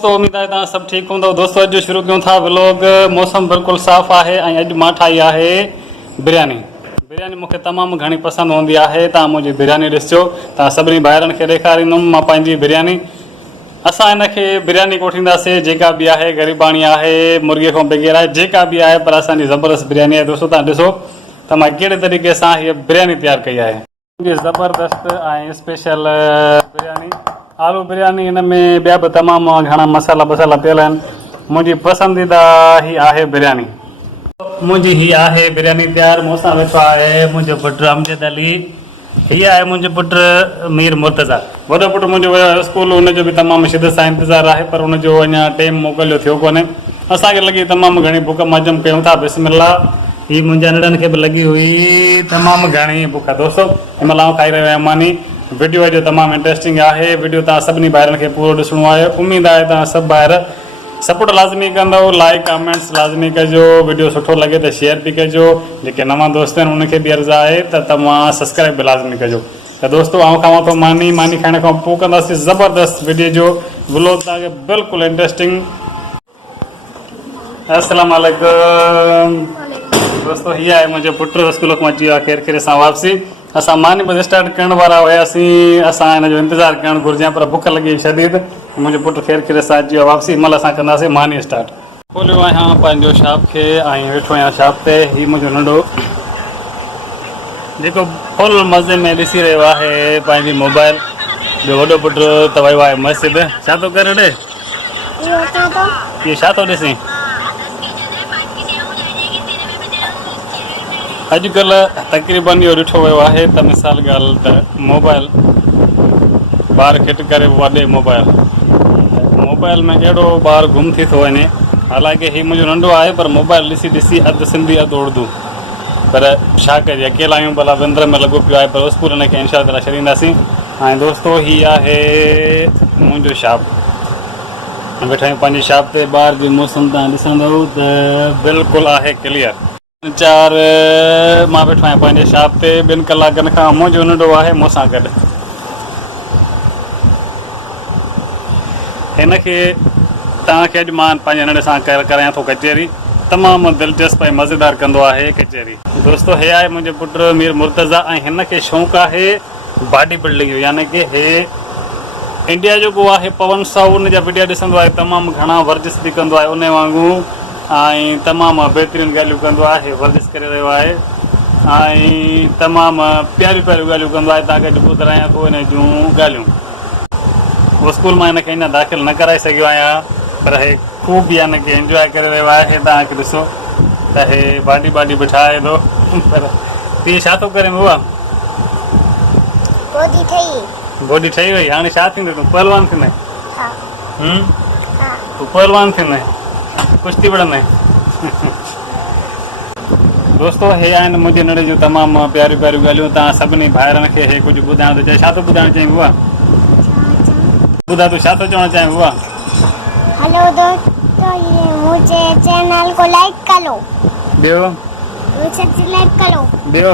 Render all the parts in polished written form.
दोस्तों उम्मीद है तव्हां सभु ठीकु हूंदव। दोस्तों अॼु शुरू कयूं था व्लॉग। मौसम बिल्कुलु साफ़ आहे ऐं अॼु मां ठाही आहे बिरयानी। बिरयानी मूंखे तमामु घणी पसंदि हूंदी आहे। तव्हां मुंहिंजी बिरयानी ॾिसिजो। तव्हां सभिनी भाइरनि खे ॾेखारींदुमि मां पंहिंजी बिरयानी। असां हिनखे बिरयानी कोठींदासीं जेका बि आहे गरीबाणी आहे मुर्गे खां बग़ैर आहे जेका बि आहे पर असांजी ज़बरदस्त बिरयानी आहे। दोस्तों तव्हां ॾिसो त मां कहिड़े तरीक़े सां हीअ बिरयानी तयारु कई आहे। मुंहिंजी ज़बरदस्त ऐं स्पेशल बिरयानी आलू बिरयानी। हिन में ॿिया बि तमामु घणा मसाला वसाला पियल आहिनि। मुंहिंजी पसंदीदा ही आहे बिरयानी। मुंहिंजी ही आहे बिरयानी तयारु। मूंसां वेठो आहे मुंहिंजो पुटु अमजद अली। हीअ आहे मुंहिंजो पुटु मीर मुर्तज़ा। वॾो पुटु मुंहिंजो वियो आहे स्कूल। हुनजो बि तमामु शिदत सां इंतज़ारु आहे पर हुनजो अञा टाइम मोकिलियो थियो कोन्हे। असांखे लॻी तमामु घणी बुख माजम कयूं था। बिस्मिल्ला। हीअ मुंहिंजा निड़नि खे बि लॻी हुई तमामु घणी बुख। दोस्तों हिन महिल आउं खाई रहियो आहियां मानी। वीडियो जो तमामु इंट्रस्टिंग आहे। वीडियो तव्हां सभिनी ॿारनि खे पूरो ॾिसणो आहे। उमेदु आहे तव्हां सभु ॿार सपोर्ट लाज़मी कंदव। लाइक कमेंट्स लाज़मी कजो। वीडियो सुठो लॻे त शेयर बि कजो। जेके नवां दोस्त आहिनि उनखे बि अर्ज़ु आहे त तव्हां सब्सक्राइब बि लाज़मी कजो। त दोस्तों आउं खावां थो मानी। मानी खाइण खां पोइ कंदासीं ज़बरदस्त वीडियो जो व्लॉग तव्हांखे बिल्कुलु इंट्रस्टिंग। अस्सलाम वालेकुम। दोस्तों हीअ आहे मुंहिंजो पुटु स्कूल खां अची वियो आहे खेर खेरे सां वापसी। असां मानी बस स्टार्ट करण वारा हुयासीं। असां हिनजो इंतज़ारु करणु घुरिजे पर बुख लॻी शदीद। मुंहिंजो पुटु खेर खेरे सां अची वियो वापसी। महिल असां कंदासीं मानी स्टार्ट। खोलियो आहियां पंहिंजो शॉप खे ऐं वेठो आहियां शॉप ते। हीउ मुंहिंजो नंढो जेको फुल मज़े में ॾिसी रहियो आहे पंहिंजी मोबाइल। ॿियो वॾो पुटु त वियो आहे मस्जिद। छा थो करे ॾे इहो छा थो ॾिसी? अॼुकल्ह तक़रीबन इहो ॾिठो वियो आहे त मिसाल ॻाल्हि त मोबाइल ॿार खिट करे वॾे मोबाइल में अहिड़ो ॿार गुम थी थो वञे। हालांकि हीउ मुंहिंजो नंढो आहे पर मोबाइल ॾिसी ॾिसी अधु सिंधी अधु उर्दू। पर छा कजे अकेला आहियूं भला विंदर में लॻो पियो आहे पर स्कूल हिनखे इंशा ताला छॾींदासीं। ऐं दोस्तो हीअ आहे मुंहिंजो शॉप। वेठा आहियूं पंहिंजी शॉप ते। ॿाहिरि जो मौसम तव्हां ॾिसंदव त बिल्कुलु आहे क्लियर। 4 मां वेठो आहियां पंहिंजे शॉप ते। 2 कलाकनि खां मुंहिंजो नंढो आहे मूंसां गॾु। हिनखे तव्हांखे अॼु मां पंहिंजे नंढे सां करायां थो कचहरी। तमामु दिलचस्प ऐं मज़ेदार कंदो आहे कचहरी। दोस्तो हे आहे मुंहिंजो पुटु मीर मुर्तज़ा ऐं हिनखे शौक़ु आहे बॉडी बिल्डिंग जो। यानी की हे इंडिया जेको आहे पवन साहू उनजा वीडियो ॾिसंदो आहे। तमामु घणा वर्जिश बि कंदो आहे उन वांगुरु ऐं तमामु बहितरीनु ॻाल्हियूं कंदो आहे। वर्जिश करे रहियो आहे ऐं तमामु प्यारियूं प्यारियूं ॻाल्हियूं कंदो आहे। तव्हांखे अॼु ॿुधायां थो हिन जूं ॻाल्हियूं। स्कूल मां हिनखे अञा दाख़िल न कराए सघियो आहियां पर हे ख़ूब यानी की इंजॉय करे रहियो आहे। तव्हांखे ॾिसो त हे बाडी बि ठाहे थो पर तीअं छा थो करे बुआ? बॉडी ठही वई। हाणे छा थींदो? तूं पहलवान थींदे? तूं पहलवान थींदे? कुश्ती विढ़ंदे? दोस्तो हे आहिनि मुंहिंजे नंढे जूं तमामु प्यारियूं प्यारियूं ॻाल्हियूं। तव्हां सभिनी भाइरनि खे हे कुझु ॿुधाइणो थो चाहे। छा थो ॿुधाइणु चाहीं बुआ? ॿुधा तूं छा थो चवणु चाहीं बुआ? हेलो दोस्तों मुझे चैनल को लाइक करो। ॿियो? सब्सक्राइब करो। ॿियो?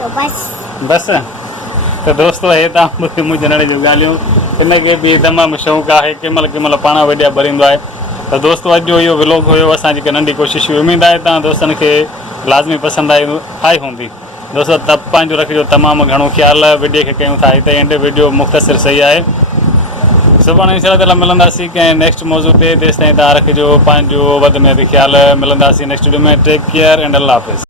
तो बस। त दोस्तो हे तव्हां ॿुधी मुंहिंजे नंढे जूं ॻाल्हियूं। हिनखे बि तमामु शौक़ु आहे। कंहिं महिल पाण वेॾिया भरींदो आहे। त दोस्तो अॼु जो इहो व्लॉग हुयो असांजी जेका नंढी कोशिशि हुई। उमेदु आहे तव्हां दोस्तनि खे लाज़मी पसंदि आई हूंदी। दोस्तो त पंहिंजो रखिजो तमामु घणो ख़्यालु। वीडियो खे कयूं था हिते एंड। वीडियो मुख़्तसिर सही आहे। सुभाणे इंशा ताला मिलंदासीं कंहिं नेक्स्ट मौज़ू ते। तेसिताईं तव्हां रखिजो पंहिंजो वधि में वधि ख़्यालु। मिलंदासीं नेक्स्ट वीडियो में। टेक केयर एंड अल्लाह हाफ़िज़।